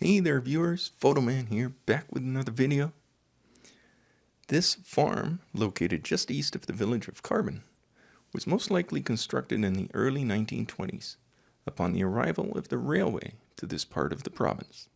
Hey there viewers, Photoman here, back with another video. This farm, located just east of the village of Carbon, was most likely constructed in the early 1920s, upon the arrival of the railway to this part of the province.